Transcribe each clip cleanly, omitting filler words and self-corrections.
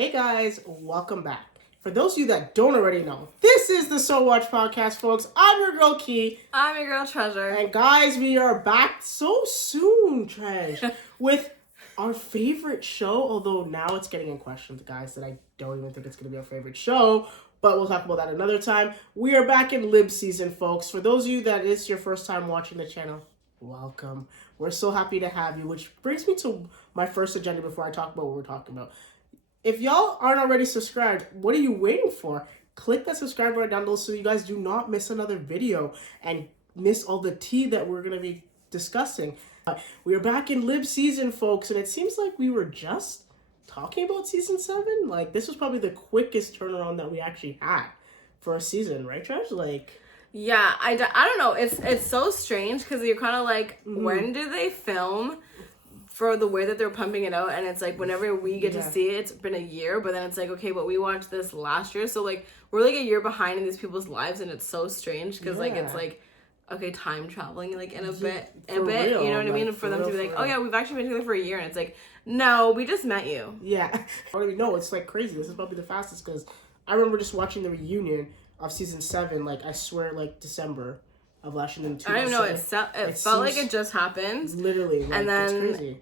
Hey guys, welcome back. For those of you that don't already know, this is the SoWatchPodcast, folks. I'm your girl Key. I'm your girl Treasure. And guys, we are back so soon, Tresh, with our favorite show. Although now it's getting in question, guys, that I don't even think it's going to be our favorite show. But we'll talk about that another time. We are back in Lib season, folks. For those of you that is your first time watching the channel, welcome. We're so happy to have you, which brings me to my first agenda before I talk about what we're talking about. If y'all aren't already subscribed, what are you waiting for? Click that subscribe button down below so you guys do not miss another video and miss all the tea that we're going to be discussing. We are back in Lib season, folks, and it seems like we were just talking about season 7. Like, this was probably the quickest turnaround that we actually had for a season, right, Trash? Like... Yeah, I don't know. It's so strange because you're kind of like, when do they film for the way that they're pumping it out? And it's like, whenever we get to see it, it's been a year, but then it's like, okay, but we watched this last year. So, like, we're like a year behind in these people's lives, and it's so strange because, like, it's like, okay, time traveling, like, in a bit, real, you know what I mean? For them to be like, oh, yeah, we've actually been together for a year, and it's like, no, we just met you. Yeah. I don't even know. It's, like, crazy. This is probably the fastest because I remember just watching the reunion of season 7, like, I swear, like, December of last year. I don't know, it felt like it just happened. Literally, like, and then, it's crazy.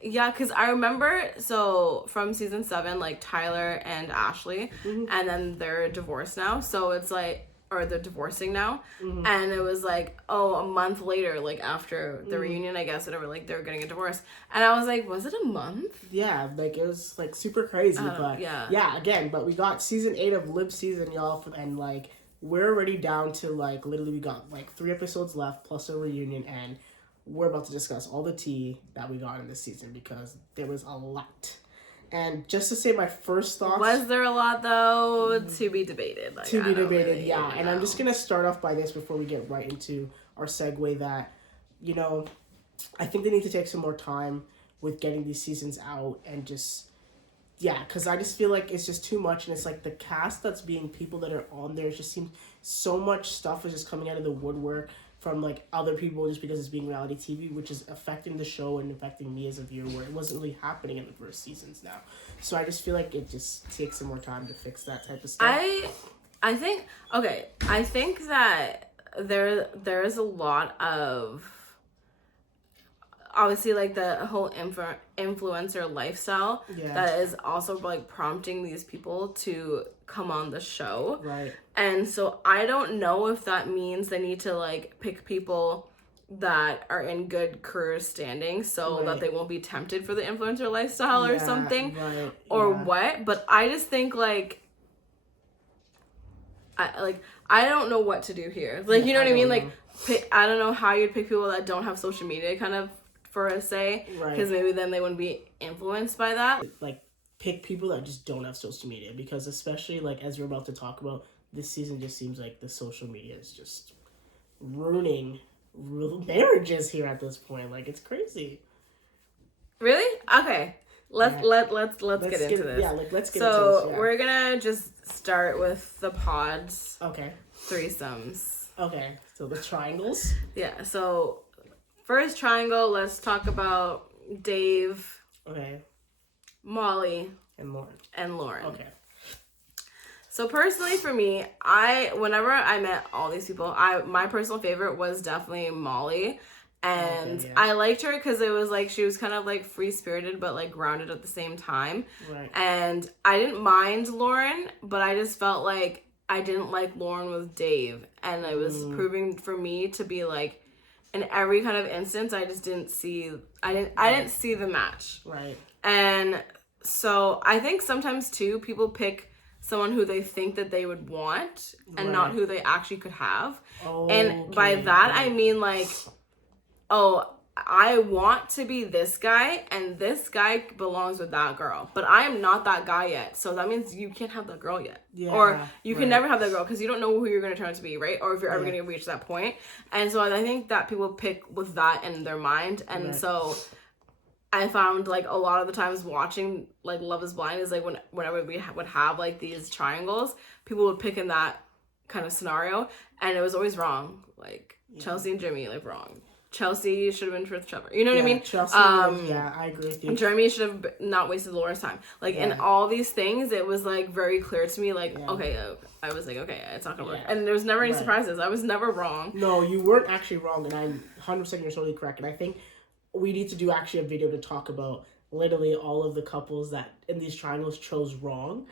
Yeah, because I remember, so, from season 7, like, Tyler and Ashley, and then they're divorced now, so it's like, or they're divorcing now, and it was like, oh, a month later, like, after the reunion, I guess, whatever, like, they were getting a divorce, and I was like, was it a month? Yeah, like, it was, like, super crazy, but, yeah, again, but we got season 8 of Lib season, y'all, and, like, we're already down to, like, literally we got, like, 3 episodes left, plus a reunion, and we're about to discuss all the tea that we got in this season, because there was a lot. And just to say my first thoughts... Was there a lot, though? To be debated. Like, to be debated, yeah. And I'm just going to start off by this before we get right into our segue that, you know, I think they need to take some more time with getting these seasons out and just... Yeah, because I just feel like it's just too much, and it's like the cast that's being people that are on there, it just seems so much stuff is just coming out of the woodwork from, like, other people just because it's being reality TV, which is affecting the show and affecting me as a viewer, where it wasn't really happening in the first seasons now. So I just feel like it just takes some more time to fix that type of stuff. I think that there is a lot of, obviously, like, the whole influencer lifestyle that is also, like, prompting these people to come on the show. Right. And so I don't know if that means they need to, like, pick people that are in good career standing so that they won't be tempted for the influencer lifestyle or something. Right. Or what. But I just think, like, I don't know what to do here. Like, you know what I mean? Like, I don't know how you'd pick people that don't have social media, kind of, for a say, because maybe then they wouldn't be influenced by that. Like, pick people that just don't have social media, because especially, like, as we're about to talk about, this season just seems like the social media is just ruining marriages here at this point. Like, it's crazy. Really? Okay. Let's get into this. Yeah, like, let's get into this. So we're gonna just start with the pods. Okay. Threesomes. Okay. So the triangles. Yeah. So first triangle, let's talk about Dave. Okay. Molly. And Lauren. Okay. So personally for me, whenever I met all these people, my personal favorite was definitely Molly. And I liked her because it was like she was kind of like free-spirited but like grounded at the same time. Right. And I didn't mind Lauren, but I just felt like I didn't like Lauren with Dave. And it was proving for me to be like, in every kind of instance, I just didn't see the match. Right. And so I think sometimes too, people pick someone who they think that they would want and not who they actually could have. And by that, I mean, like, oh, I want to be this guy and this guy belongs with that girl, but I am not that guy yet. So that means you can't have that girl yet. Yeah, or you can never have that girl because you don't know who you're going to turn out to be, right? Or if you're ever going to reach that point. And so I think that people pick with that in their mind. And so I found, like, a lot of the times watching, like, Love is Blind is, like, whenever we would have, like, these triangles, people would pick in that kind of scenario. And it was always wrong. Like, Chelsea and Jimmy, like, wrong. Chelsea should have been with Trevor. You know what I mean? Chelsea, I agree with you. Jeremy should have not wasted Laura's time. Like, in all these things, it was, like, very clear to me, like, okay, I was like, okay, it's not gonna work. And there was never any surprises. I was never wrong. No, you weren't actually wrong, and I'm 100% you're totally correct. And I think we need to do actually a video to talk about literally all of the couples that in these triangles chose wrong.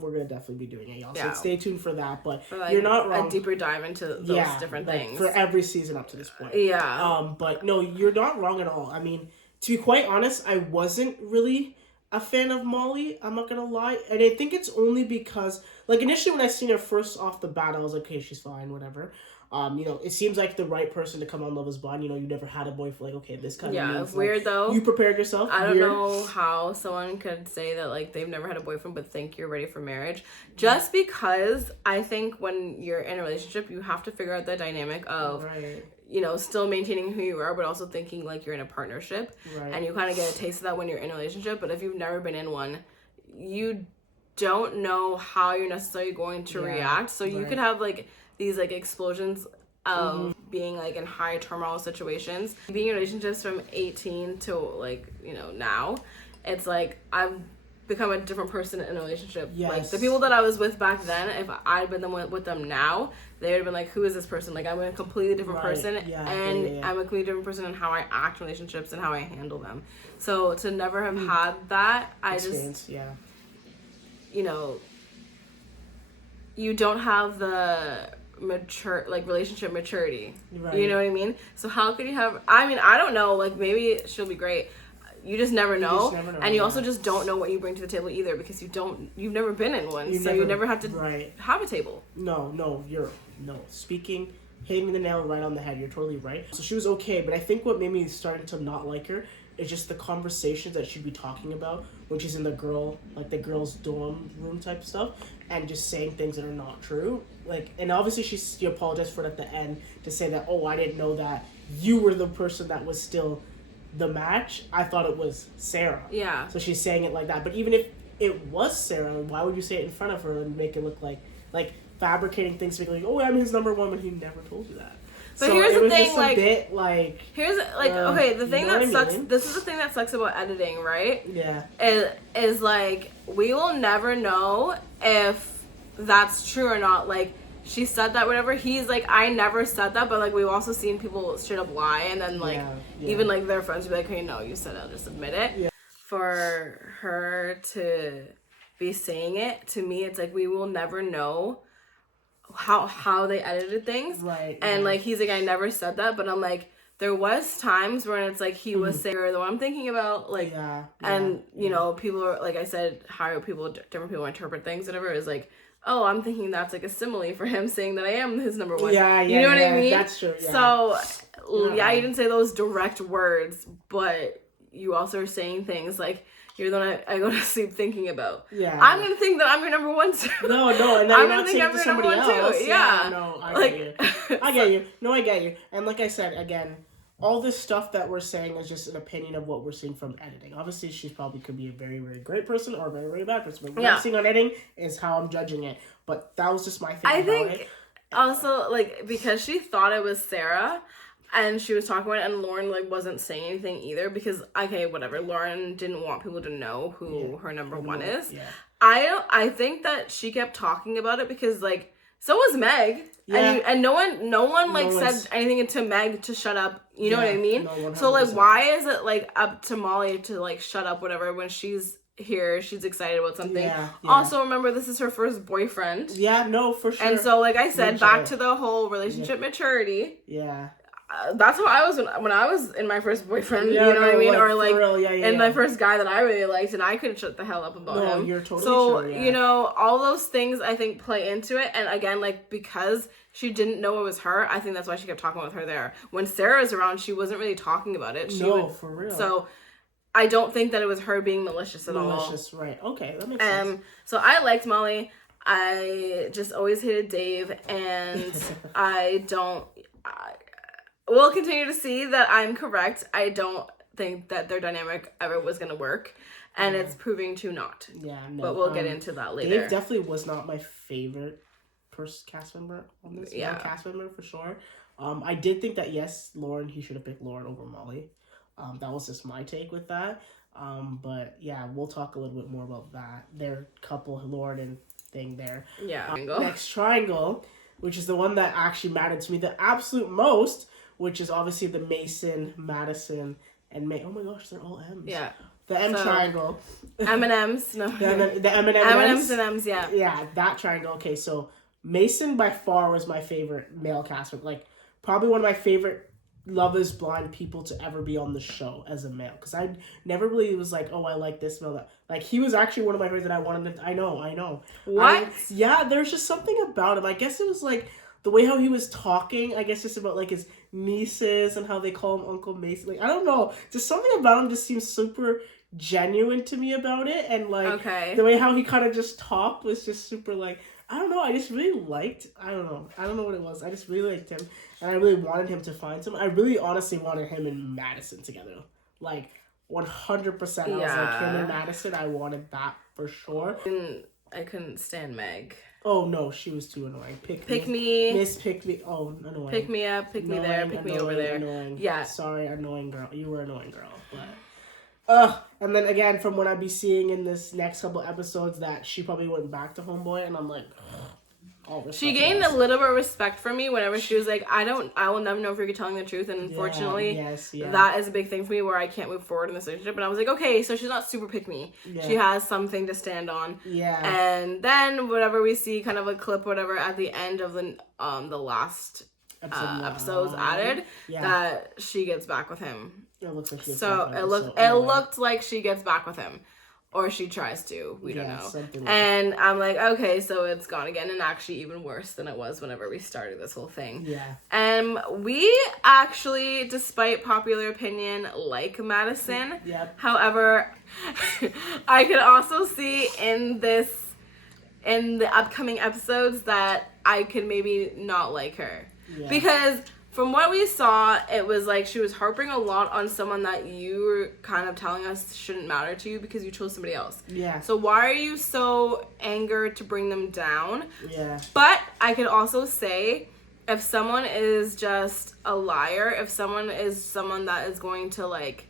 We're gonna definitely be doing it, y'all. So stay tuned for that. But for, like, you're not wrong. A deeper dive into those different things for every season up to this point. Yeah. But no, you're not wrong at all. I mean, to be quite honest, I wasn't really a fan of Molly. I'm not gonna lie, and I think it's only because, like, initially when I seen her first off the bat, I was like, okay, she's fine, whatever. You know, it seems like the right person to come on Love is Blind. You know, you never had a boyfriend. Like, okay, this kind of means, weird, like, though. You prepared yourself. I don't know how someone could say that, like, they've never had a boyfriend but think you're ready for marriage. Just because I think when you're in a relationship, you have to figure out the dynamic of, you know, still maintaining who you are, but also thinking like you're in a partnership. And you kind of get a taste of that when you're in a relationship. But if you've never been in one, you don't know how you're necessarily going to react. So you could have, like, these, like, explosions of being, like, in high turmoil situations. Being in relationships from 18 to, like, you know, now, it's like I've become a different person in a relationship. Like, the people that I was with back then, if I'd been with them now, they would have been like, who is this person? Like, I'm a completely different person, and I'm a completely different person in how I act in relationships and how I handle them. So to never have had that, I just, you know, you don't have the mature, like, relationship maturity. You know what I mean? So how could you have, I mean, I don't know, like, maybe she'll be great. You just never know. And you also just don't know what you bring to the table either, because you've never been in one. You never had to have a table. Hitting the nail right on the head. You're totally right. So she was okay, but I think what made me starting to not like her is just the conversations that she'd be talking about when she's in the girls' dorm room type stuff, and just saying things that are not true. Like, and obviously she apologized for it at the end to say that, oh, I didn't know that you were the person that was still the match. I thought it was Sarah. Yeah. So she's saying it like that. But even if it was Sarah, why would you say it in front of her and make it look like fabricating things to be like, oh, I'm his number one, when he never told you that? But so here's the thing, like, the thing that sucks. This is the thing that sucks about editing, right? Yeah. Is like, we will never know if that's true or not. Like, she said that, whatever. He's like, I never said that, but, like, we've also seen people straight up lie, and then, like, even, like, their friends will be like, hey, no, you said it, I'll just admit it. Yeah. For her to be saying it, to me, it's like, we will never know how they edited things. And like, he's like, I never said that, but I'm like, there was times when it's like he was saying, the one I'm thinking about, like, and you know, people are, like I said, how different people interpret things, whatever, is like, oh, I'm thinking that's like a simile for him saying that I am his number one. You know what I mean? That's true. So you didn't say those direct words, but you also are saying things like, you're the one I go to sleep thinking about. Yeah. I'm going to think that I'm your number one too. No, and then I'm going to think I'm your number one too. Yeah. No, I get you. I get you. No, I get you. And like I said, again, all this stuff that we're saying is just an opinion of what we're seeing from editing. Obviously, she probably could be a very, very great person or a very, very bad person. But what I'm seeing on editing is how I'm judging it. But that was just my thing. I think also, like, because she thought it was Sarah, and she was talking about it, and Lauren, like, wasn't saying anything either, because, okay, whatever, Lauren didn't want people to know who her number one is. Yeah. I think that she kept talking about it because, like, so was Meg. Yeah. And no one like, said anything to Meg to shut up. You know what I mean? No, so, like, why is it, like, up to Molly to, like, shut up, whatever, when she's here, she's excited about something. Yeah. Also, remember, this is her first boyfriend. Yeah, no, for sure. And so, like I said, back to the whole relationship maturity. Yeah. That's how I was when I was in my first boyfriend, you know what I mean? Or, like, and my first guy that I really liked, and I couldn't shut the hell up about him. No, you're totally true, you know, all those things, I think, play into it. And again, like, because she didn't know it was her, I think that's why she kept talking with her there. When Sarah's around, she wasn't really talking about it. For real. So I don't think that it was her being malicious at all. Malicious, right. Okay, that makes sense. So I liked Molly. I just always hated Dave, and we'll continue to see that I'm correct. I don't think that their dynamic ever was going to work, and it's proving to not. Yeah, no. But we'll get into that later. Dave definitely was not my favorite cast member on this. Yeah. Cast member, for sure. I did think that, yes, Lauren, he should have picked Lauren over Molly. That was just my take with that. But yeah, we'll talk a little bit more about that. Their couple, Lauren and thing there. Yeah. Next triangle, which is the one that actually mattered to me the absolute most, which is obviously the Mason, Madison, and May. Oh my gosh, they're all M's. Yeah. The M triangle. M&M's. No. The M&M's. M&M's and M's, yeah. Yeah, that triangle. Okay, so Mason by far was my favorite male cast. Like, probably one of my favorite Love is Blind people to ever be on the show as a male. Because I never really was like, oh, I like this male. That. Like, he was actually one of my favorites that I wanted to... I know. What? Yeah, there's just something about him. I guess it was, like, the way how he was talking. I guess just about, like, his nieces and how they call him Uncle Mason. Like, I don't know. Just something about him just seems super genuine to me about it. And, like, the way how he kind of just talked was just super, like... I don't know. I just really liked... I don't know what it was. I just really liked him. And I really wanted him to find someone. I really honestly wanted him and Madison together. Like, 100%. I was like, him and Madison, I wanted that for sure. I couldn't stand Meg. Oh, no. She was too annoying. Pick me. Miss Pick Me. Oh, annoying. Pick me up. Pick me there. Pick me over there. Annoying. Yeah. Sorry, annoying girl. You were annoying girl. But... and then again, from what I'd be seeing in this next couple episodes, that she probably went back to Homeboy, and I'm like, she gained a little bit of respect from me whenever she was like, I will never know if you're telling the truth, and unfortunately, that is a big thing for me where I can't move forward in this relationship. And I was like, okay, so she's not super pick me. Yeah. She has something to stand on. Yeah. And then whatever we see, kind of a clip, whatever, at the end of the last episodes added, that she gets back with him. It looks like she gets back with him. It looked like she gets back with him. Or she tries to. We don't know. And I'm like, okay, so it's gone again. And actually even worse than it was whenever we started this whole thing. Yeah. We actually, despite popular opinion, like Madison. Yep. However, I could also see in the upcoming episodes that I could maybe not like her. Yeah. Because... from what we saw, it was like she was harping a lot on someone that you were kind of telling us shouldn't matter to you because you chose somebody else. Yeah. So why are you so angered to bring them down? Yeah. But I could also say, if someone is just a liar, if someone is someone that is going to like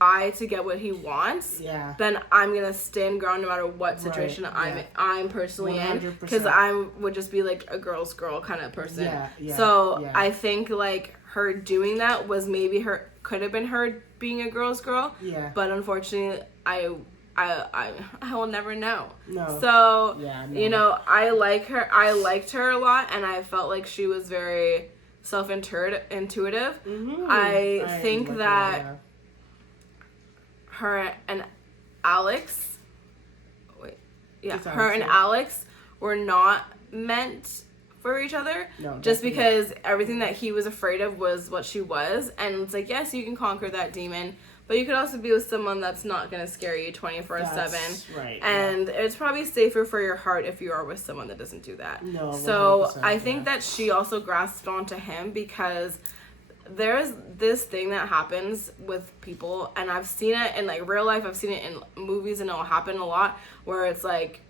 try to get what he wants, then I'm gonna stand ground no matter what situation I'm personally 100%. In, because I would just be like a girl's girl kind of person. So I think like her doing that was maybe could have been her being a girl's girl. Yeah. But unfortunately, I will never know. No. So you know, I liked her a lot, and I felt like she was very intuitive. Mm-hmm. I think that. Her and Alex were not meant for each other. No, just because everything that he was afraid of was what she was. And it's like, yes, you can conquer that demon, but you could also be with someone that's not going to scare you 24/7. Right. And it's probably safer for your heart if you are with someone that doesn't do that. No. So I think that she also grasped onto him because there's this thing that happens with people, and I've seen it in like real life, I've seen it in movies, and it'll happen a lot, where it's like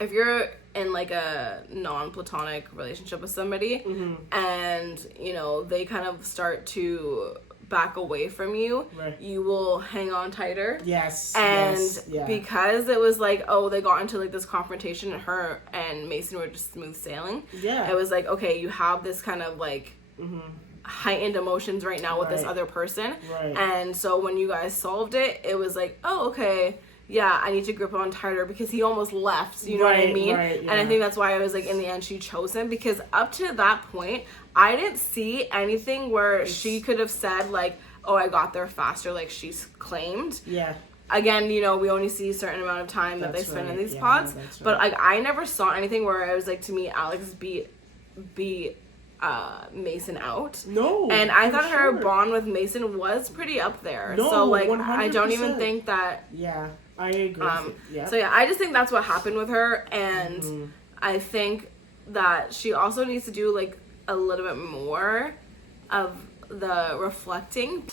if you're in like a non-platonic relationship with somebody, and you know they kind of start to back away from you, you will hang on tighter. Because it was like, oh, they got into like this confrontation, and her and Mason were just smooth sailing. It was like, okay, you have this kind of like heightened emotions right now with this other person, and so when you guys solved it, it was like, oh, okay, I need to grip on tighter because he almost left, you know what I mean? And I think that's why I was like, in the end she chose him, because up to that point I didn't see anything where she could have said like, oh, I got there faster, like she's claimed. Again, you know, we only see a certain amount of time that they spend in these pods, but like I never saw anything where it was like, to me, Alex beat Mason out. No. And I thought her bond with Mason was pretty up there. No, so like 100%. I don't even think that I agree. So I just think that's what happened with her, and I think that she also needs to do like a little bit more of the reflecting.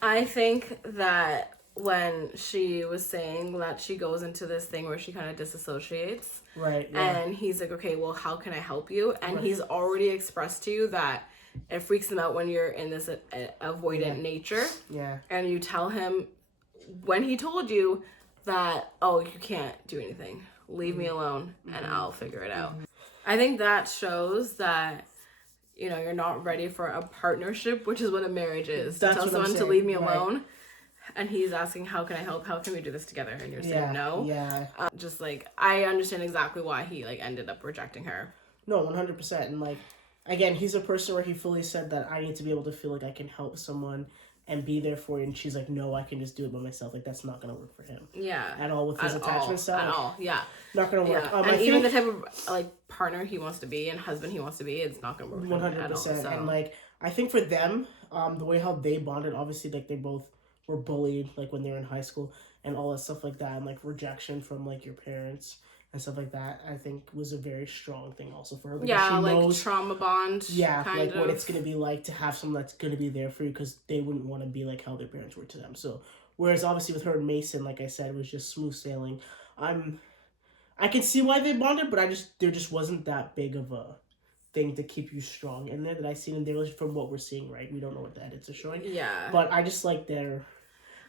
I think that when she was saying that she goes into this thing where she kind of disassociates. Right. Yeah. And he's like, okay, well, how can I help you? And he's already expressed to you that it freaks him out when you're in this avoidant nature. Yeah. And you tell him, when he told you that, oh, you can't do anything. Leave me alone and I'll figure it out. I think that shows that, you know, you're not ready for a partnership, which is what a marriage is. That's to tell someone to leave me alone. And he's asking, how can I help? How can we do this together? And you're saying no. Yeah. Just like, I understand exactly why he like ended up rejecting her. No, 100%. And like, again, he's a person where he fully said that I need to be able to feel like I can help someone and be there for you. And she's like, no, I can just do it by myself. Like, that's not going to work for him. Yeah. At all with his attachment style. At all, yeah. Not going to work. Yeah. And even the type of like partner he wants to be and husband he wants to be, it's not going to work for him at all. 100%. So. And like, I think for them, the way how they bonded, obviously, like they both were bullied, like when they were in high school and all that stuff like that. And like rejection from like your parents and stuff like that, I think was a very strong thing also for her. Yeah, she knows, trauma bond. Yeah, like what it's going to be like to have someone that's going to be there for you because they wouldn't want to be like how their parents were to them. So, whereas obviously with her and Mason, like I said, it was just smooth sailing. I can see why they bonded, but there just wasn't that big of a thing to keep you strong in there that I seen in there from what we're seeing, right? We don't know what the edits are showing. Yeah. But I just like their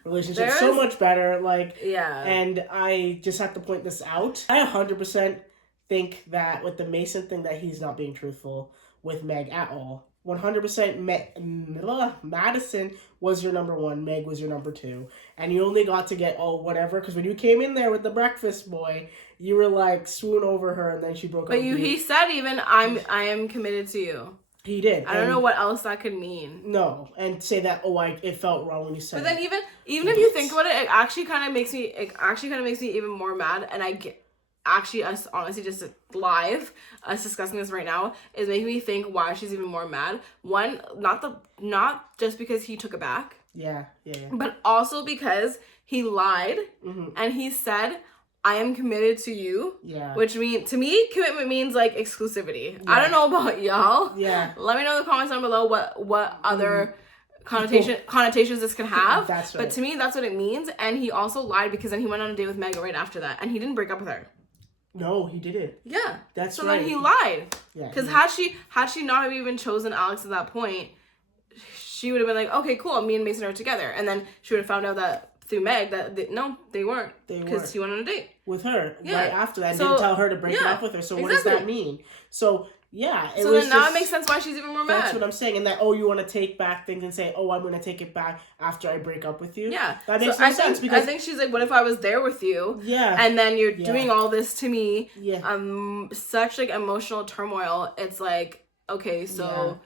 relationship so much better, like, yeah. And I just have to point this out. I 100% think that with the Mason thing that he's not being truthful with Meg at all. 100% Madison was your number one, Meg was your number two, and you only got to get whatever, because when you came in there with the breakfast boy, you were like swoon over her, and then she broke up. But he said even I am committed to you. He did. I don't know what else that could mean. No, and say that it felt wrong when you said. But then even if you think about it, it actually kind of makes me even more mad. And us honestly just live us discussing this right now is making me think why she's even more mad. One, not just because he took it back. Yeah. But also because he lied and he said, I am committed to you. Yeah. Which to me, commitment means like exclusivity. Yeah. I don't know about y'all. Yeah. Let me know in the comments down below what other connotations this can have. That's right. But to me, that's what it means. And he also lied because then he went on a date with Meg right after that, and he didn't break up with her. No, he didn't. Yeah. That's so right. So then he lied. Yeah. Because had she not have even chosen Alex at that point, she would have been like, okay, cool, me and Mason are together, and then she would have found out that through Meg that they weren't because he went on a date with her right after that and didn't tell her to break up with her. So what does that mean? So yeah, then now it makes sense why she's even more mad. That's what I'm saying. And that you want to take back things and say, I'm going to take it back after I break up with you. Yeah, that makes no sense because I think she's like, what if I was there with you? Yeah, and then you're doing all this to me. Yeah, such like emotional turmoil. It's like, okay, so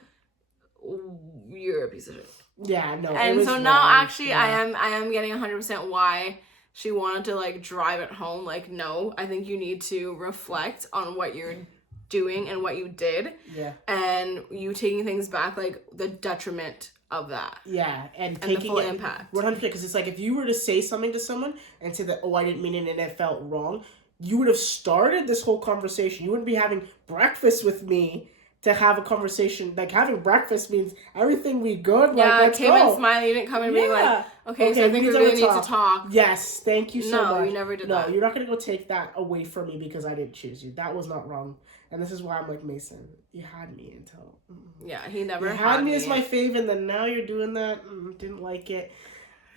you're a piece of shit. Yeah, no. And so now actually I am getting 100% why she wanted to like drive it home. Like, no, I think you need to reflect on what you're doing and what you did. Yeah. And you taking things back, like the detriment of that. Yeah, and taking the full impact. 100%, because it's like if you were to say something to someone and say that, I didn't mean it and it felt wrong, you would have started this whole conversation. You wouldn't be having breakfast with me to have a conversation. Like, having breakfast means everything we good. Yeah, like, let's came in smiling. You didn't come in being like, okay, so I think we really need to talk. Yes, thank you so much. No, you never did that. No, you're not going to go take that away from me because I didn't choose you. That was not wrong. And this is why I'm like, Mason, you had me until... Yeah, he never had me as my fave, and then now you're doing that. Didn't like it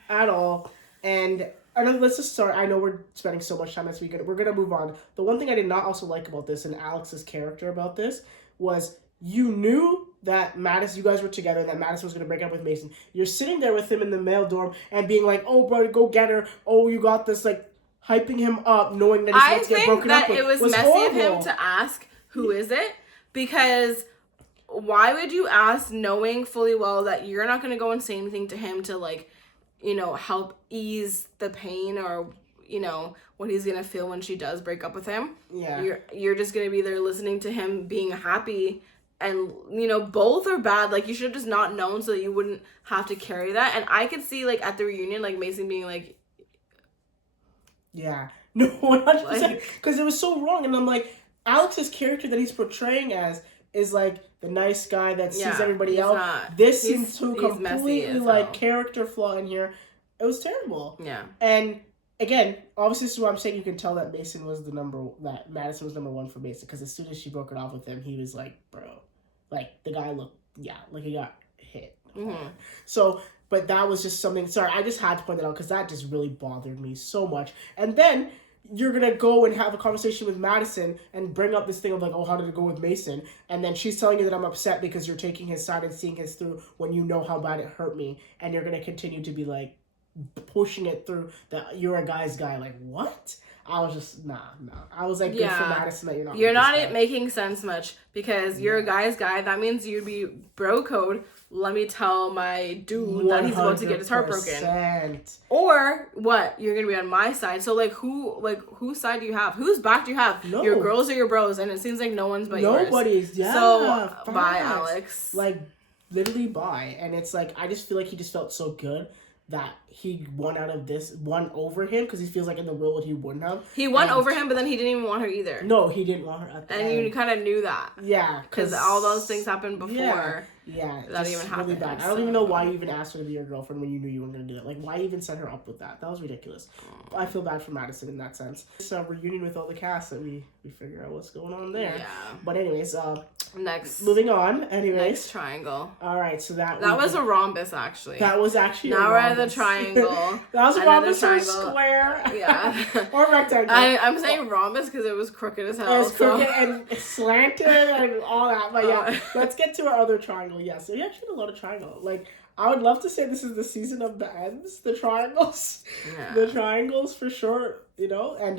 at all. And let's just start. I know we're spending so much time this week. We're going to move on. The one thing I did not also like about this and Alex's character about this was you knew that you guys were together and that Madison was going to break up with Mason. You're sitting there with him in the male dorm and being like, oh, bro, go get her. Oh, you got this, like, hyping him up, knowing that he's about to get broken up with. I think that it was messy horrible. Of him to ask, who is it? Because why would you ask knowing fully well that you're not going to go and say anything to him to, like, help ease the pain or, what he's going to feel when she does break up with him? Yeah. You're just going to be there listening to him being happy. And, both are bad. Like, you should have just not known so that you wouldn't have to carry that. And I could see, like, at the reunion, like, Mason being like... Yeah. No, 100%. Because it was so wrong. And I'm like, Alex's character that he's portraying as is, like, the nice guy that sees everybody else. This seems to completely, like, character flaw in here. It was terrible. Yeah. And again, obviously, this is why I'm saying you can tell that Madison was number one for Mason, because as soon as she broke it off with him, he was like, bro, like the guy looked, like he got hit. Mm-hmm. So, but that was just something. Sorry, I just had to point that out because that just really bothered me so much. And then you're gonna go and have a conversation with Madison and bring up this thing of like, oh, how did it go with Mason? And then she's telling you that I'm upset because you're taking his side and seeing his through when you know how bad it hurt me, and you're gonna continue to be like pushing it through that you're a guy's guy. Like, what? I was just nah. I was like, good for Madison that you're not. You're not making sense much because you're a guy's guy. That means you'd be bro code. Let me tell my dude that he's about to get his heart broken. Or what? You're gonna be on my side. So whose side do you have? Whose back do you have? No. Your girls or your bros? And it seems like no one's but yours. Nobody's. Yeah. So bye, Alex. Like literally bye. And it's like I just feel like he just felt so good that he won over him because he feels like in the real world he wouldn't have. He won over him, but then he didn't even want her either. No, he didn't want her at the end. You kind of knew that. Yeah. Because all those things happened before. Yeah. That even happened. Really bad. I don't even know why you even asked her to be your girlfriend when you knew you weren't going to do that. Like, why even set her up with that? That was ridiculous. I feel bad for Madison in that sense. It's a reunion with all the cast that we figure out what's going on there. Yeah. But anyways, next. Moving on. Anyways. Next triangle. All right. So that was a rhombus, actually. That was actually now we're at the triangle. That was a rhombus or a square. Yeah. Or rectangle. I'm saying rhombus because it was crooked as hell. It was crooked and slanted and all that. But yeah, let's get to our other triangle. Yeah, so we actually had a lot of triangle. Like, I would love to say this is the season of the ends, the triangles. Yeah. The triangles for sure, you know? And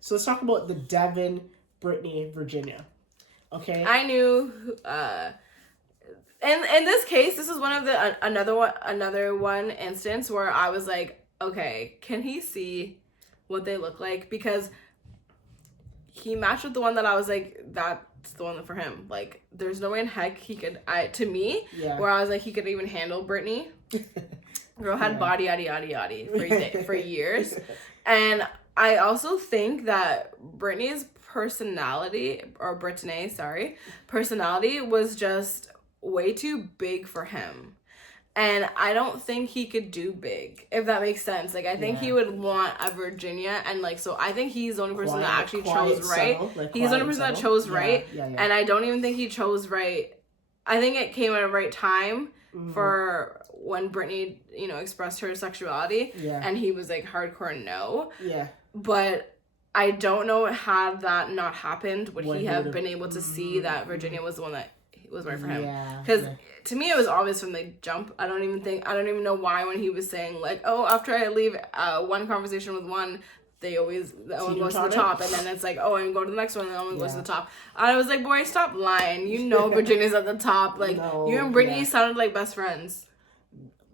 so let's talk about the Devin, Brittany, Virginia. Okay? I knew in this case, this is one of the another one instance where I was like, okay, can he see what they look like? Because he matched with the one that I was like, that's the one for him. Like, there's no way in heck he could, where I was like, he could even handle Brittany. Girl had body, yaddy, for years. And I also think that Brittany's personality was just way too big for him. And I don't think he could do big, if that makes sense. Like, I think he would want a Virginia, and like, so I think he's the only person that actually chose right. He's the only person that chose right, and I don't even think he chose right. I think it came at a right time for when Brittany, expressed her sexuality, and he was like hardcore no. Yeah. But I don't know, had that not happened, would he have been able to see that Virginia was the one that was right for him? Because to me, it was obvious from the jump. I don't even know why when he was saying like, oh, after I leave one conversation with one, that one goes to the top, and then it's like, oh, and go to the next one, and that one goes to the top. And I was like, boy, stop lying. You know Virginia's at the top. Like, you and Brittany sounded like best friends.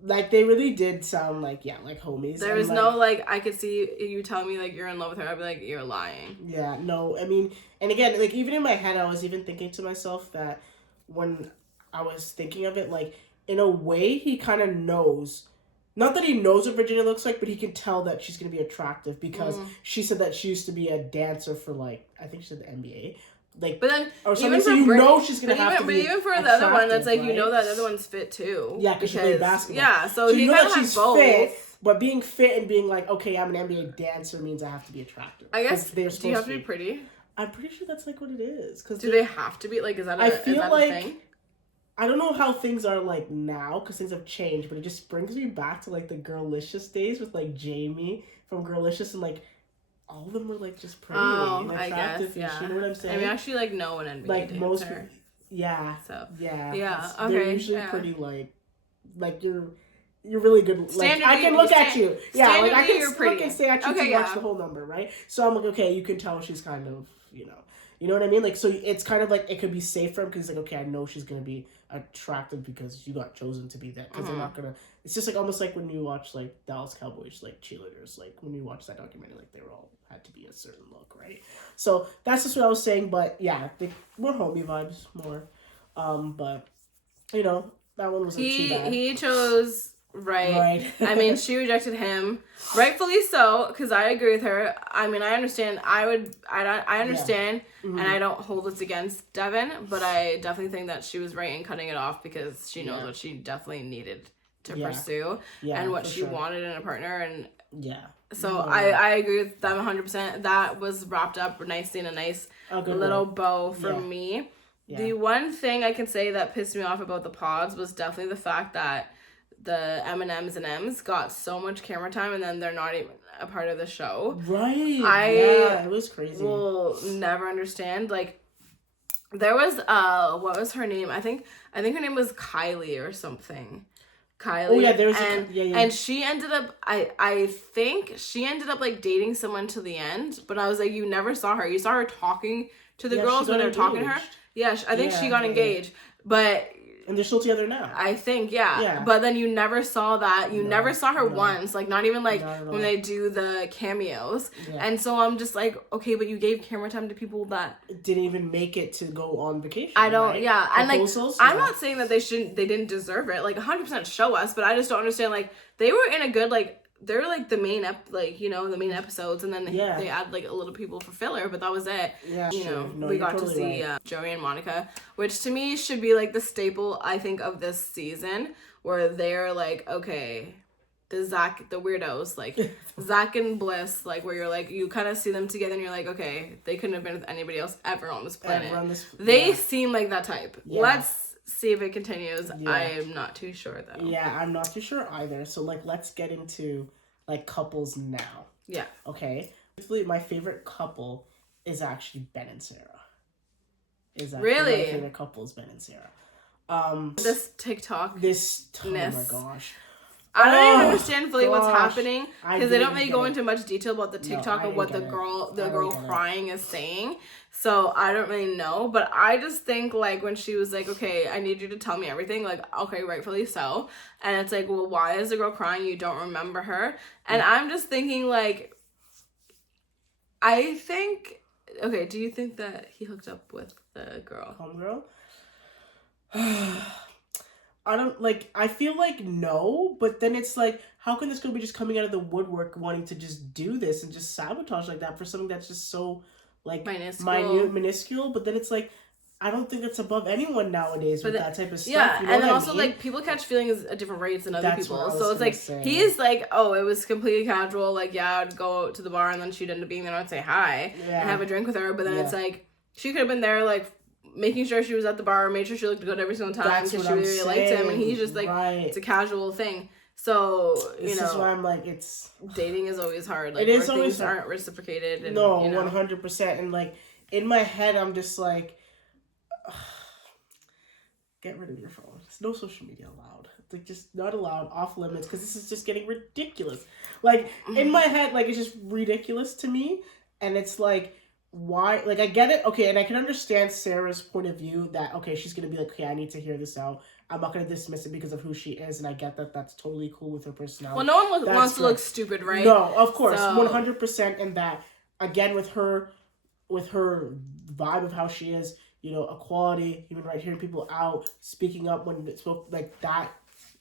Like, they really did sound like homies. There was no, like, I could see you telling me, like, you're in love with her. I'd be like, you're lying. Yeah, no, I mean, and again, like, even in my head, I was even thinking to myself that when I was thinking of it, like, in a way, he kind of knows. Not that he knows what Virginia looks like, but he can tell that she's going to be attractive because she said that she used to be a dancer for, like, I think she said the NBA. Like, but then, or something, so you know she's going to have to be even for the other one, that's like, right? You know that the other one's fit too. Yeah, because she played basketball. Yeah, so he kind of has both. Fit, but being fit and being like, okay, I'm an NBA dancer means I have to be attractive. I guess, do you have to be pretty? I'm pretty sure that's, like, what it is. Do they have to be? Like, is that a thing? I don't know how things are, like, now, because things have changed, but it just brings me back to, like, the Girlicious days with, like, Jamie from Girlicious, and, like, all of them were, like, just pretty and attractive. I guess, you know what I'm saying? I mean, actually, like, no one NBA like, most her. Yeah. So. Yeah. Okay. They're usually pretty, like, you're really good. Like, I can look at you. Yeah, like, I can look and stay at you to watch the whole number, right? So I'm like, okay, you can tell she's kind of, You know what I mean? Like, so it's kind of like, it could be safe for him because, like, okay, I know she's going to be attractive because you got chosen to be that. Because they're not going to, it's just like almost like when you watch, like, Dallas Cowboys, like, cheerleaders. Like, when you watch that documentary, like, they were all had to be a certain look, right? So that's just what I was saying. But yeah, more homie vibes, more. But, that one wasn't too bad. He chose... Right. I mean, she rejected him, rightfully so, because I agree with her. I mean, I understand. I understand, and I don't hold this against Devin, but I definitely think that she was right in cutting it off because she knows what she definitely needed to pursue and what she wanted in a partner. And so I agree with them 100%. That was wrapped up nicely in a nice little bow for me. The one thing I can say that pissed me off about the pods was definitely the fact that the M&Ms and M's got so much camera time and then they're not even a part of the show. Right. It was crazy. Will never understand. Like, there was what was her name? I think her name was Kylie or something. Kylie. Oh yeah, there was and she ended up I think she ended up like dating someone to the end, but I was like, you never saw her. You saw her talking to the girls when they were talking to her. Yeah, I think she got engaged. But and they're still together now. I think, But then you never saw that. You never saw her once. Like, not even, like, when they do the cameos. Yeah. And so I'm just like, okay, but you gave camera time to people that didn't even make it to go on vacation. I don't, And, like, I'm not saying that they didn't deserve it. Like, 100% show us. But I just don't understand, like, they were in a good, like, they're like the main the main episodes, and then they add like a little people for filler, but that was it. We got to see Joey and Monica, which to me should be like the staple, I think, of this season, where they're like, okay, the weirdos, like Zach and Bliss, like where you're like, you kind of see them together and you're like, okay, they couldn't have been with anybody else ever on this planet. They seem like that type. Let's see if it continues. I am not too sure though. I'm not too sure either. So like, let's get into like couples now. Okay, my favorite couple is actually Ben and Sarah. Really? My favorite couple is Ben and Sarah. This TikTok. Oh my gosh. I don't even understand fully what's happening because they don't really go into much detail about the TikTok of what the girl crying is saying. So I don't really know, but I just think like when she was like, okay, I need you to tell me everything, like, okay, rightfully so. And it's like, well, why is the girl crying? You don't remember her. And I'm just thinking like, I think, okay, do you think that he hooked up with the girl? Homegirl? I don't, like, I feel like no, but then it's like, how can this girl be just coming out of the woodwork wanting to just do this and just sabotage like that for something that's just so, like, minuscule? But then it's like, I don't think it's above anyone nowadays with that type of stuff. Yeah, you know, and then also, like, people catch feelings at different rates than other people. So it's like, he's like, oh, it was completely casual. Like, I'd go out to the bar and then she'd end up being there and I'd say hi and have a drink with her. But then it's like, she could have been there, like, making sure she was at the bar, made sure she looked good every single time because she really liked him, and he's just like, it's a casual thing. So, this is why I'm like, it's... Dating is always hard. Like, it is always things aren't reciprocated. And, no, 100%. And, like, in my head, I'm just like, get rid of your phone. There's no social media allowed. It's like, just not allowed, off limits, because this is just getting ridiculous. Like, in my head, like, it's just ridiculous to me, and it's like... Why? Like, I get it. Okay, and I can understand Sarah's point of view that, okay, she's going to be like, okay, I need to hear this out. I'm not going to dismiss it because of who she is, and I get that that's totally cool with her personality. Well, no one wants to look stupid, right? No, of course. 100%. And that, again, with her vibe of how she is, you know, equality, even right, hearing people out, speaking up when it spoke like that,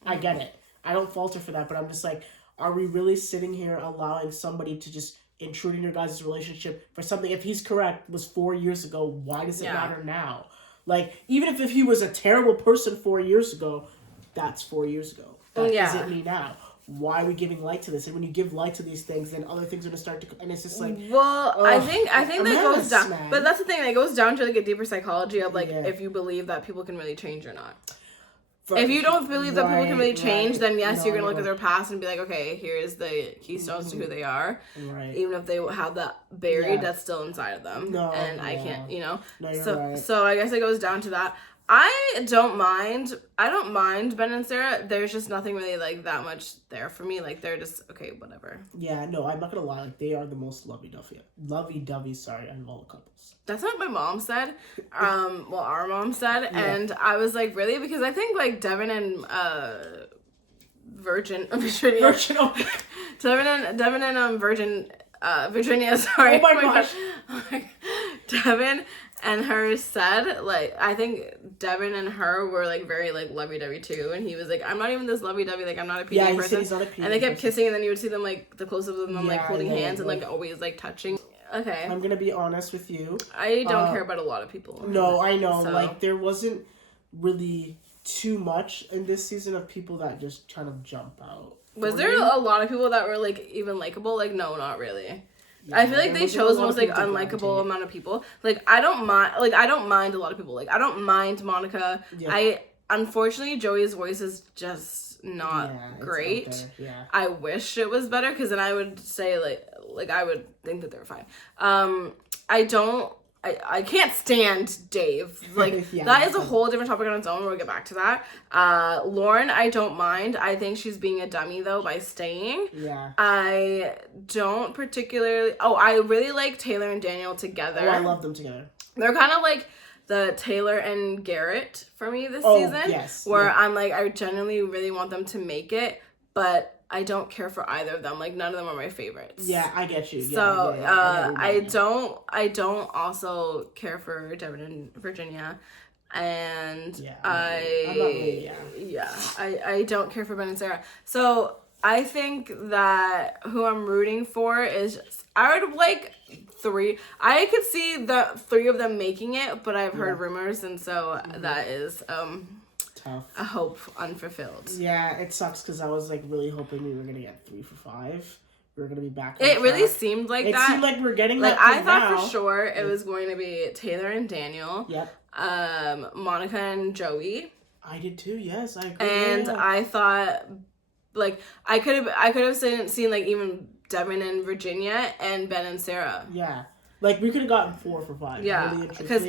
I get it. I don't falter for that, but I'm just like, are we really sitting here allowing somebody to just intrude in your guys' relationship for something, if he's correct, was 4 years ago? Why does it matter now? Like, even if he was a terrible person 4 years ago, that's 4 years ago. That isn't me now. Why are we giving light to this? And when you give light to these things, then other things are going to start to... And it's just like... Well, I think that goes down... Man. But that's the thing. It goes down to, like, a deeper psychology of, like, if you believe that people can really change or not. If you don't believe that people can really change, then yes, you're going to look at their past and be like, okay, here's the keystones to who they are. Right. Even if they have that buried, that's still inside of them. I can't, you know? No, so I guess it goes down to that. I don't mind Ben and Sarah. There's just nothing really like that much there for me. Like, they're just okay, whatever. Yeah, no, I'm not gonna lie. Like, they are the most lovey-dovey out of all the couples. That's what my mom said. Our mom said, and I was like, really? Because I think like Devin and Virginia, Devin and Virginia. Sorry. Oh my gosh. Devin and her said, like, I think Devin and her were, like, very, like, lovey-dovey, too. And he was like, I'm not even this lovey-dovey. Like, I'm not a PDA person. He's not a PDA and they kept kissing, and then you would see them, like, the close-ups of them, like, holding hands and, like, always, like, touching. Okay. I'm going to be honest with you. I don't care about a lot of people. No, I know. So. Like, there wasn't really... too much in this season of people that just kind of jump out. Was there a lot of people that were like even likable? Like, no, not really. Yeah, I feel like they chose the most like unlikable amount of people. Like, I don't mind a lot of people. Like, I don't mind Monica. Yeah. Unfortunately, Joey's voice is just not great. Yeah. I wish it was better, because then I would say like I would think that they were fine. I can't stand Dave. Like, that is a whole different topic on its own. We'll get back to that. Lauren, I don't mind. I think she's being a dummy, though, by staying. Yeah. I don't particularly... Oh, I really like Taylor and Daniel together. Oh, I love them together. They're kind of like the Taylor and Garrett for me this season. Yes. Where I'm like, I genuinely really want them to make it, but... I don't care for either of them. Like, none of them are my favorites. Yeah, I get you. So, I don't also care for Devin and Virginia. And I don't care for Ben and Sarah. So, I think that who I'm rooting for is I would like 3. I could see the 3 of them making it, but I've heard rumors, and so that is tough. A hope unfulfilled. Yeah, it sucks because I was like really hoping we were gonna get 3 for 5. We were gonna be back. It really seemed like that. It seemed like we're getting like that. I thought for sure it was going to be Taylor and Daniel. Yep. Monica and Joey. I did too. Yes, I agree. And I thought, like, I could have seen like even Devin and Virginia and Ben and Sarah. Yeah. Like, we could have gotten 4 for 5. Yeah, because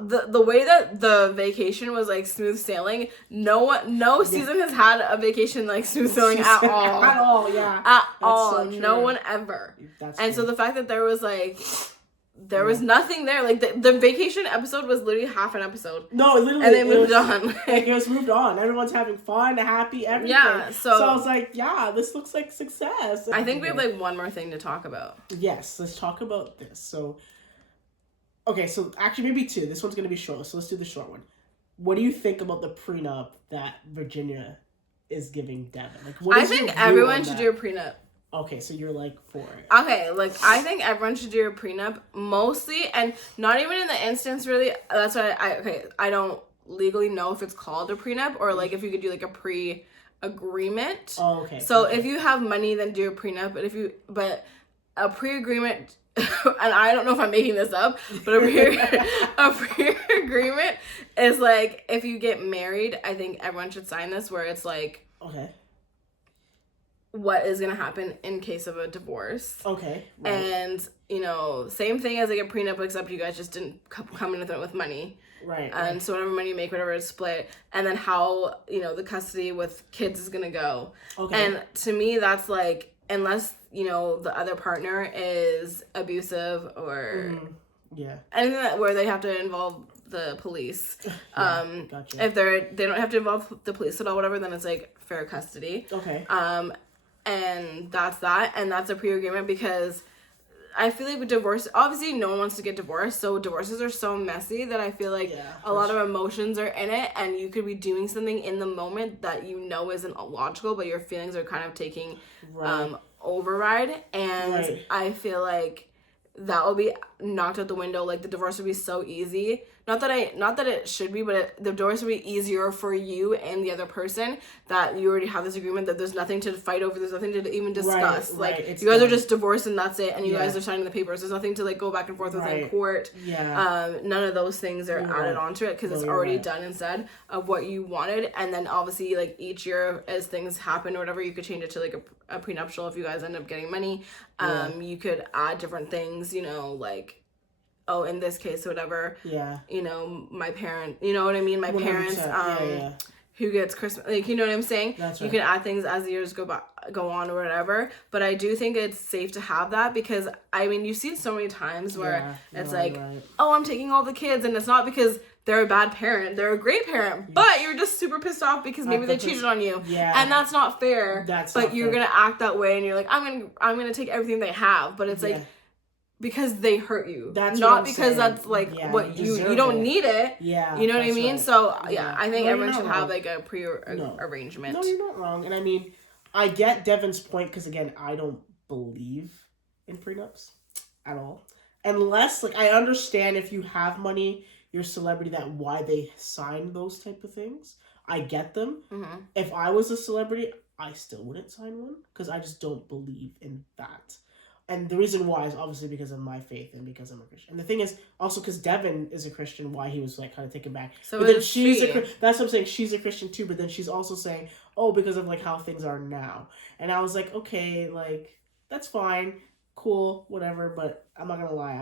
the way that the vacation was like smooth sailing, no season has had a vacation like smooth sailing at all. At all, yeah. At all, so no one ever. That's true. So the fact that there was like. There was nothing there. Like, the vacation episode was literally half an episode. No, literally. And they moved on. Like, it was moved on. Everyone's having fun, happy, everything. Yeah, so I was like, yeah, this looks like success. I think we have, like, one more thing to talk about. Yes, let's talk about this. So, okay, so actually maybe 2. This one's going to be short, so let's do the short one. What do you think about the prenup that Virginia is giving Devin? Like, I think everyone should do a prenup. Okay, so you're like for it. Okay, like I think everyone should do a prenup mostly, and not even in the instance really. That's why I don't legally know if it's called a prenup or like if you could do like a pre-agreement. Oh, okay. So if you have money, then do a prenup. But a pre-agreement, and I don't know if I'm making this up, but a pre-agreement is like if you get married. I think everyone should sign this, where it's like okay. What is going to happen in case of a divorce. Okay. Right. And, same thing as like a prenup, except you guys just didn't come in with money. Right. And so whatever money you make, whatever is split. And then how, the custody with kids is going to go. Okay. And to me, that's like, unless, the other partner is abusive or anything where they have to involve the police. Gotcha. If they don't have to involve the police at all, whatever, then it's like fair custody. Okay. And that's that, and that's a pre-agreement, because I feel like with divorce, obviously no one wants to get divorced, so divorces are so messy that I feel like a lot of emotions are in it, and you could be doing something in the moment that isn't logical, but your feelings are kind of taking override, and I feel like that will be knocked out the window. Like, the divorce would be so easy. Not that it should be, but the divorce would be easier for you and the other person, that you already have this agreement that there's nothing to fight over, there's nothing to even discuss. Like, you guys are just divorced and that's it, and you guys are signing the papers. There's nothing to like go back and forth with in court. Yeah. None of those things are added onto it, because it's already done and said of what you wanted. And then obviously, like, each year as things happen or whatever, you could change it to like a prenuptial if you guys end up getting money. You could add different things, like, oh, in this case, whatever. Yeah. My parent, you know what I mean? My 100%. Parents, who gets Christmas, like, you know what I'm saying? That's right. You can add things as the years go on or whatever. But I do think it's safe to have that, because, I mean, you've seen so many times where it's oh, I'm taking all the kids, and it's not because they're a bad parent. They're a great parent, but you're just super pissed off because maybe they cheated on you. Yeah. And that's not fair. But you're going to act that way, and you're like, I'm going to take everything they have. But it's like, because they hurt you. That's not because saying. That's like what you don't need it. Yeah. You know what I mean? Right. So I think everyone should have like a arrangement. No, you're not wrong. And I mean, I get Devin's point, because again, I don't believe in prenups at all. Unless, like, I understand if you have money, you're a celebrity, that why they sign those type of things. I get them. Mm-hmm. If I was a celebrity, I still wouldn't sign one because I just don't believe in that. And the reason why is obviously because of my faith and because I'm a Christian. And the thing is also because Devin is a Christian, why he was like kind of taken back. So but then that's what I'm saying. She's a Christian too, but then she's also saying, oh, because of like how things are now. And I was like, okay, like that's fine, cool, whatever. But I'm not gonna lie,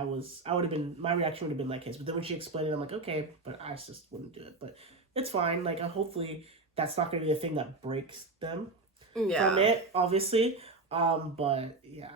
my reaction would have been like his. But then when she explained it, I'm like, okay, but I just wouldn't do it. But it's fine. Like hopefully that's not gonna be the thing that breaks them from it, obviously. But yeah.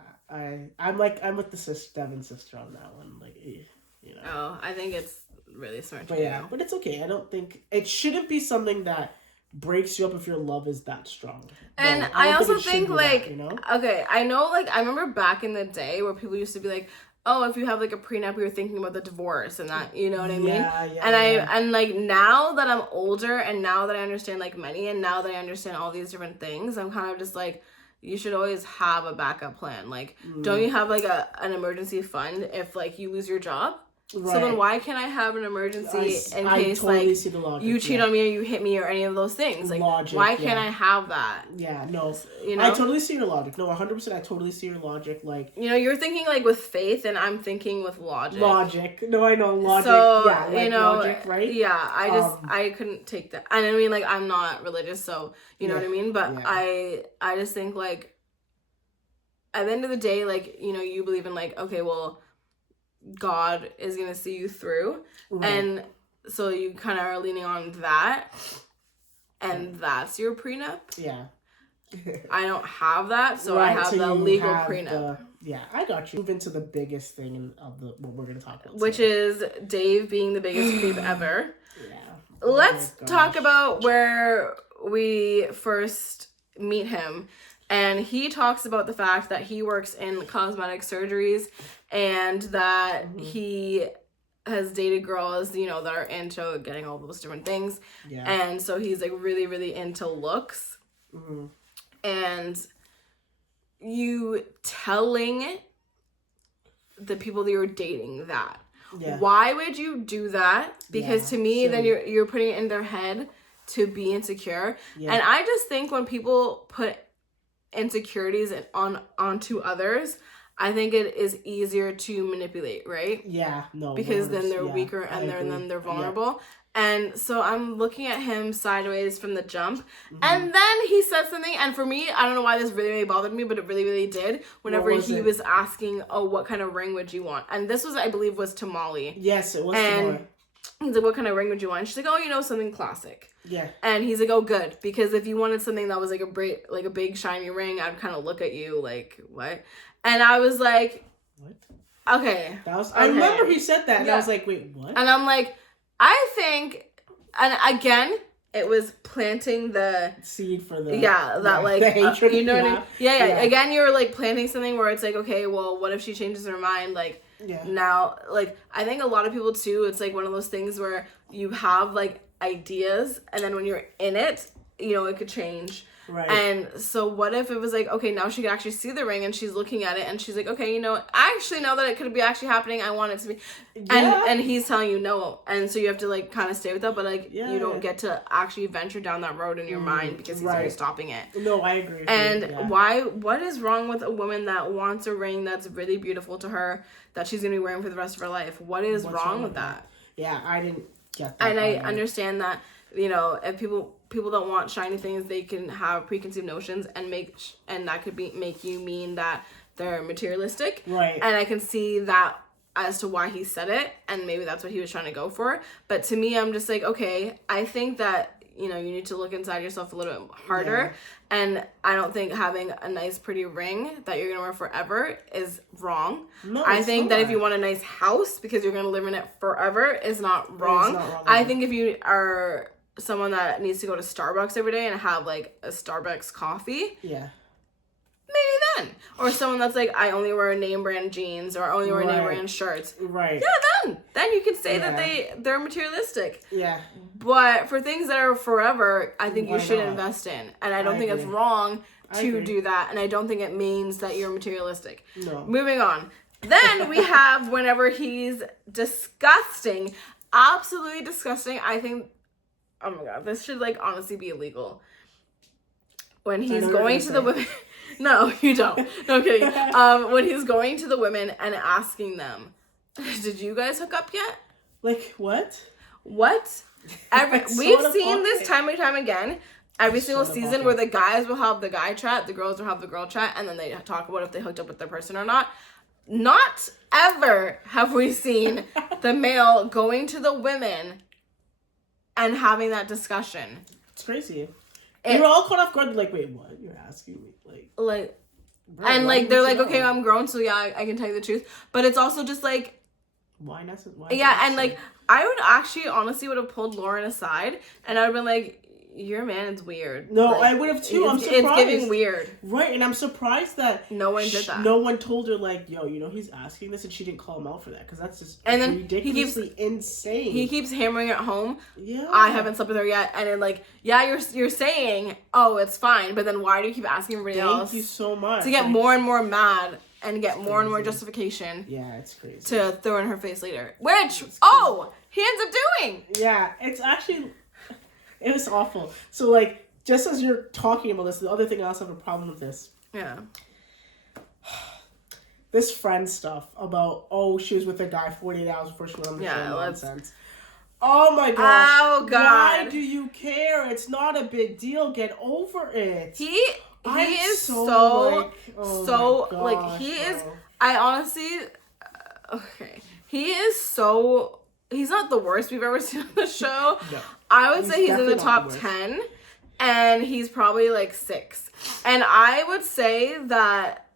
I'm with the Devin's sister on that one, like, you know. Oh, I think it's really smart. But yeah, but it's okay. I don't think it shouldn't be something that breaks you up if your love is that strong. And I also think like, that, you know? Okay, I know, like, I remember back in the day where people used to be like, oh, if you have like a prenup, you're thinking about the divorce and that, you know what I mean? And like now that I'm older and now that I understand like money and now that I understand all these different things, I'm kind of just like, you should always have a backup plan. Like, don't you have like an emergency fund if like you lose your job? Right. So then why can't I have an emergency in case totally like you cheat on me or you hit me or any of those things? Like, why can't I have that? Yeah, no. You know? I totally see your logic. No, 100% I totally see your logic. Like, you know, you're thinking like with faith and I'm thinking with logic. No, I know logic. So, yeah, like, you know, logic, right? Yeah, I couldn't take that. And I mean, like, I'm not religious, so you know what I mean? But I just think like at the end of the day, like, you know, you believe in like, okay, well, God is going to see you through. Right. And so you kind of are leaning on that. And that's your prenup. Yeah. I don't have that, so I have so the legal prenup. I got you. Move into the biggest thing of what we're going to talk about today. Which is Dave being the biggest creep ever. Yeah. Let's talk about where we first meet him. And he talks about the fact that he works in cosmetic surgeries and that he has dated girls, you know, that are into getting all those different things. Yeah. And so he's like really, really into looks. Mm-hmm. And you telling the people that you're dating that. Yeah. Why would you do that? Because to me, then you're putting it in their head to be insecure. Yeah. And I just think when people put insecurities onto others, I think it is easier to manipulate, right? Yeah, no. Because then they're weaker and then they're vulnerable. Yeah. And so I'm looking at him sideways from the jump. And then he said something, and for me, I don't know why this really, really bothered me, but it really, really did. Whenever he was asking, oh, what kind of ring would you want? And this was, I believe, was to Molly. Yes, it was to Molly. He's like, what kind of ring would you want? And she's like, oh, you know, something classic. Yeah. And he's like, oh, good. Because if you wanted something that was like a big shiny ring, I'd kind of look at you like, what? And I was like, what? Okay. I remember he said that. And I was like, wait, what? And I'm like, I think, and again, it was planting the seed for the like the hatred. You know what I mean? Yeah. Again, you're like planting something where it's like, okay, well, what if she changes her mind? Like now, like I think a lot of people too. It's like one of those things where you have like ideas, and then when you're in it, you know, it could change. Right. And so what if it was like, okay, now she can actually see the ring and she's looking at it and she's like, okay, you know, I actually know that it could be actually happening. I want it to be. And he's telling you no. And so you have to like kind of stay with that, but like you don't get to actually venture down that road in your mind because he's always stopping it. No, I agree. And what is wrong with a woman that wants a ring that's really beautiful to her that she's going to be wearing for the rest of her life? What's wrong with that? Yeah, I didn't get that. And I understand that, you know, if people that want shiny things, they can have preconceived notions and that could make you mean that they're materialistic. Right. And I can see that as to why he said it, and maybe that's what he was trying to go for. But to me, I'm just like, okay, I think that, you know, you need to look inside yourself a little bit harder. Yeah. And I don't think having a nice, pretty ring that you're going to wear forever is wrong. No, I think that if you want a nice house because you're going to live in it forever is not wrong. It's not wrong. I think if you are someone that needs to go to Starbucks every day and have like a Starbucks coffee, maybe then. Or someone that's like, I only wear name brand jeans or I only wear name brand shirts. Right. Yeah, then you can say that they're materialistic. Yeah. But for things that are forever, I think you should invest in. And I don't think it's wrong to do that. And I don't think it means that you're materialistic. No. Moving on. Then we have whenever he's disgusting. absolutely disgusting. I think, oh my god, this should like honestly be illegal. When he's going to the women, no, you don't. No kidding. When he's going to the women and asking them, "Did you guys hook up yet?" Like what? What? We've seen this time and time again. Every single season where the guys will have the guy chat, the girls will have the girl chat, and then they talk about if they hooked up with their person or not. Not ever have we seen the male going to the women and having that discussion. It's crazy. You were all caught off guard, like, wait, what? You're asking me? Like bro, and like, they're like, okay, I'm grown, so yeah, I can tell you the truth. But it's also just like, why not? Yeah, and like, I would actually, honestly, would have pulled Lauren aside, and I would have been like, your man is weird. No, like, I would have too. I'm surprised. It's getting weird. Right, and I'm surprised that no one did that. No one told her, like, yo, you know, he's asking this, and she didn't call him out for that, because that's just ridiculously insane. He keeps hammering it home. Yeah. I haven't slept with her yet, and then, like, yeah, you're saying, oh, it's fine, but then why do you keep asking everybody else? Thank you so much. To get more and more mad and get more and more justification. Yeah, it's crazy. To throw in her face later. Which, he ends up doing. Yeah, it's actually... It was awful. So, like, just as you're talking about this, the other thing I also have a problem with this. Yeah. This friend stuff about, she was with a guy 48 hours before she went on the show. Nonsense. Oh, my gosh. Oh, God. Why do you care? It's not a big deal. Get over it. He is so I honestly, okay. He is so, he's not the worst we've ever seen on the show. No. I would say he's in the top 10, and he's probably like 6. And I would say that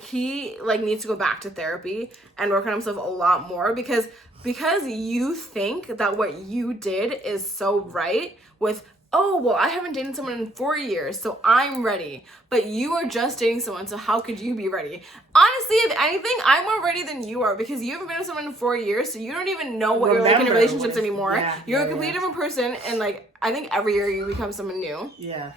he like needs to go back to therapy and work on himself a lot more because you think that what you did is so right with, I haven't dated someone in 4 years, so I'm ready. But you are just dating someone, so how could you be ready? Honestly, if anything, I'm more ready than you are because you haven't been with someone in 4 years, so you don't even know what you're like in relationships anymore. Yeah, you're a completely different person, and like, I think every year you become someone new. Yeah.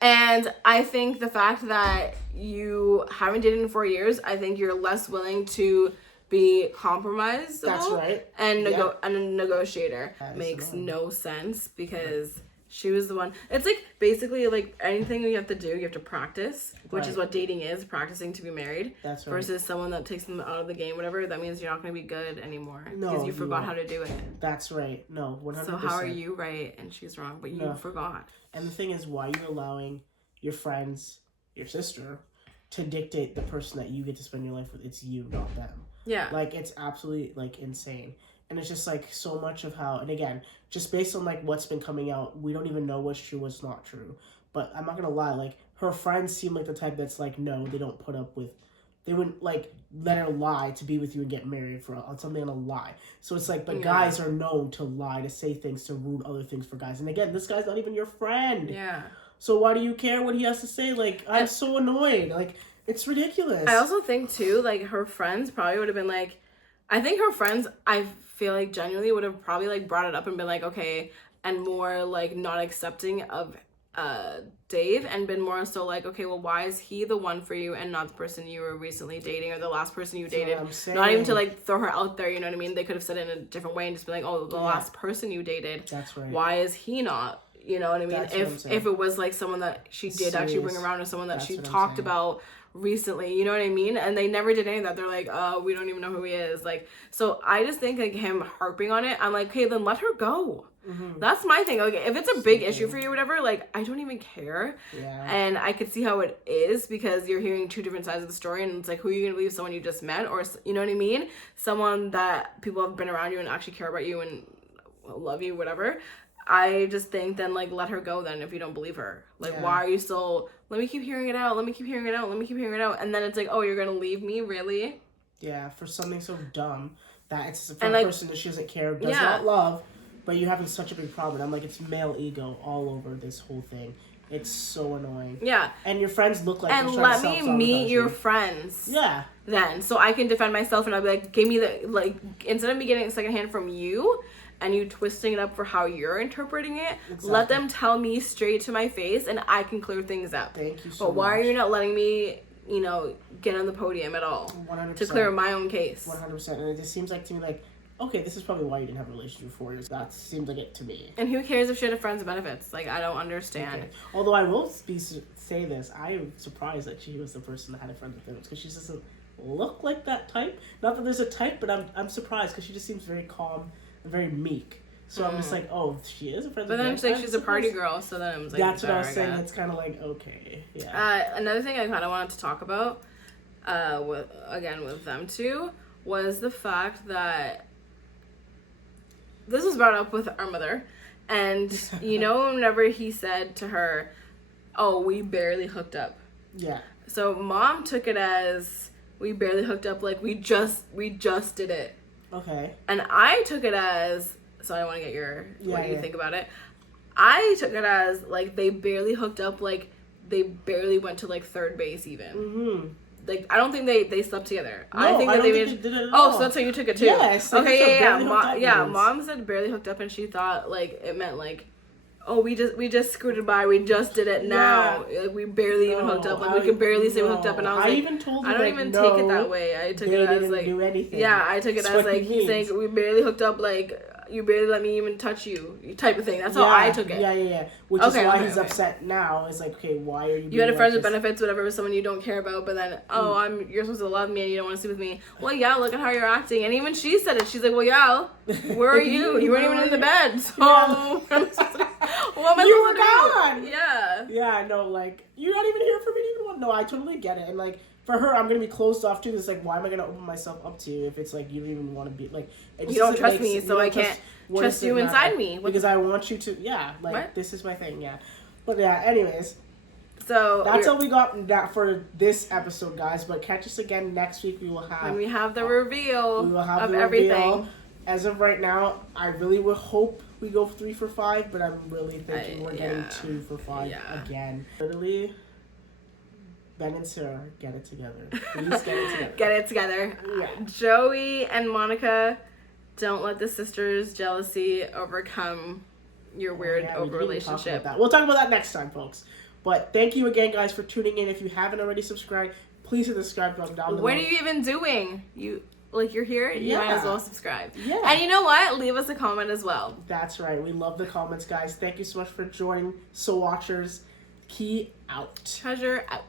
And I think the fact that you haven't dated in 4 years, I think you're less willing to be compromised. That's right. And a negotiator makes no sense because she was the one. It's like basically like anything you have to do, you have to practice, which is what dating is, practicing to be married. That's right. Versus someone that takes them out of the game, whatever. That means you're not going to be good anymore because you forgot how to do it. That's right. No, 100%. So how are you right and she's wrong, but you forgot. And the thing is, why are you allowing your friends, your sister, to dictate the person that you get to spend your life with? It's you, not them. Yeah. Like, it's absolutely, like, insane. And it's just, like, so much of how... And again, just based on, like, what's been coming out, we don't even know what's true, what's not true. But I'm not gonna lie, like, her friends seem like the type that's, like, no, they don't put up with... They wouldn't, like, let her lie to be with you and get married on something on a lie. So it's like, but guys are known to lie, to say things, to ruin other things for guys. And again, this guy's not even your friend. Yeah. So why do you care what he has to say? Like, I'm so annoyed. Like... It's ridiculous. I also think, too, like, her friends probably would have been, like... I think her friends, I feel like, genuinely would have probably, like, brought it up and been, like, okay, and more, like, not accepting of Dave and been more so, like, okay, well, why is he the one for you and not the person you were recently dating or the last person you dated? Not even to, like, throw her out there, you know what I mean? They could have said it in a different way and just be like, the last person you dated. That's right. Why is he not? You know what I mean? If it was, like, someone that she did actually bring around or someone that she talked about recently, you know what I mean? And they never did any of that. They're like, we don't even know who he is. Like, so I just think, like, him harping on it, I'm like, okay, then let her go. Mm-hmm. That's my thing. Like, if it's a big issue for you or whatever, like, I don't even care. Yeah. And I could see how it is because you're hearing two different sides of the story, and it's like, who are you gonna believe? Someone you just met, or, you know what I mean? Someone that people have been around you and actually care about you and love you, whatever. I just think then, like, let her go then if you don't believe her. Like, why are you still, let me keep hearing it out, let me keep hearing it out, let me keep hearing it out. And then it's like, you're going to leave me? Really? Yeah, for something so dumb that it's for a person that she doesn't care, does not love, but you're having such a big problem. I'm like, it's male ego all over this whole thing. It's so annoying. Yeah. And your friends look like and let me meet your friends. Yeah. Then. So I can defend myself and I'll be like, give me the, like, instead of me getting it secondhand from you, and you twisting it up for how you're interpreting it, let them tell me straight to my face and I can clear things up. Thank you so much. But why are you not letting me, get on the podium at all? 100%. To clear my own case. 100%. And it just seems like to me like, okay, this is probably why you didn't have a relationship for 4 years. That seems like it to me. And who cares if she had a friends with benefits? Like, I don't understand. Okay. Although I will say this, I am surprised that she was the person that had a friends with benefits, because she doesn't look like that type. Not that there's a type, but I'm surprised because she just seems very calm and very meek. So I'm just like, oh, she is a friend. But then it's like she's a party girl, so then I was like, that's what I was saying. It's kind of like, okay, yeah. Another thing I kind of wanted to talk about, with them two, was the fact that this was brought up with our mother, and whenever he said to her, "Oh, we barely hooked up." Yeah. So mom took it as we barely hooked up, like we just did it. Okay. And I took it as. So I want to get what you think about it. I took it as, like, they barely hooked up, like, they barely went to, like, third base even. Mm-hmm. Like, I don't think they slept together. No, I think they did it at all. So that's how you took it, too. Yes. Okay, yeah. Mom said barely hooked up, and she thought, like, it meant, like, oh, we just scooted by. We just did it now. Yeah. Like, we barely even hooked up. Like, we could barely say we hooked up. And I was like, even told I don't even take it that way. I took it as, like, do anything. Yeah, I took it as, like, he's saying we barely hooked up, like, you barely let me even touch you, type of thing. That's how I took it. Yeah. Which is why he's upset now. It's like, okay, why are you? You had a friends with benefits, whatever, with someone you don't care about, but then, you're supposed to love me and you don't want to sleep with me. Well, yeah, look at how you're acting. And even she said it. She's like, well, yeah, where are you? You weren't even in the bed. So, what am I supposed to You were gone. Yeah. Yeah, no, like, you're not even here for me to even want. No, I totally get it. And, like, for her, I'm going to be closed off, too. It's like, why am I going to open myself up to you if it's like you don't even want to be, like... You don't trust me, so I can't trust you inside me. Because I want you to, this is my thing, But, yeah, anyways. So that's all we got for this episode, guys. But catch us again next week. We will have... And we have the reveal we will have of the everything. Reveal. As of right now, I really would hope we go 3 for 5, but I'm really thinking we're getting 2 for 5 again. Literally... Ben and Sarah, get it together. Please get it together. Get it together. Yeah. Joey and Monica, don't let the sisters' jealousy overcome your weird relationship. We'll talk about that next time, folks. But thank you again, guys, for tuning in. If you haven't already subscribed, please hit the subscribe button down below. What are you even doing? You're here? You might as well subscribe. Yeah. And you know what? Leave us a comment as well. That's right. We love the comments, guys. Thank you so much for joining SoWatchers. Key out. Treasure out.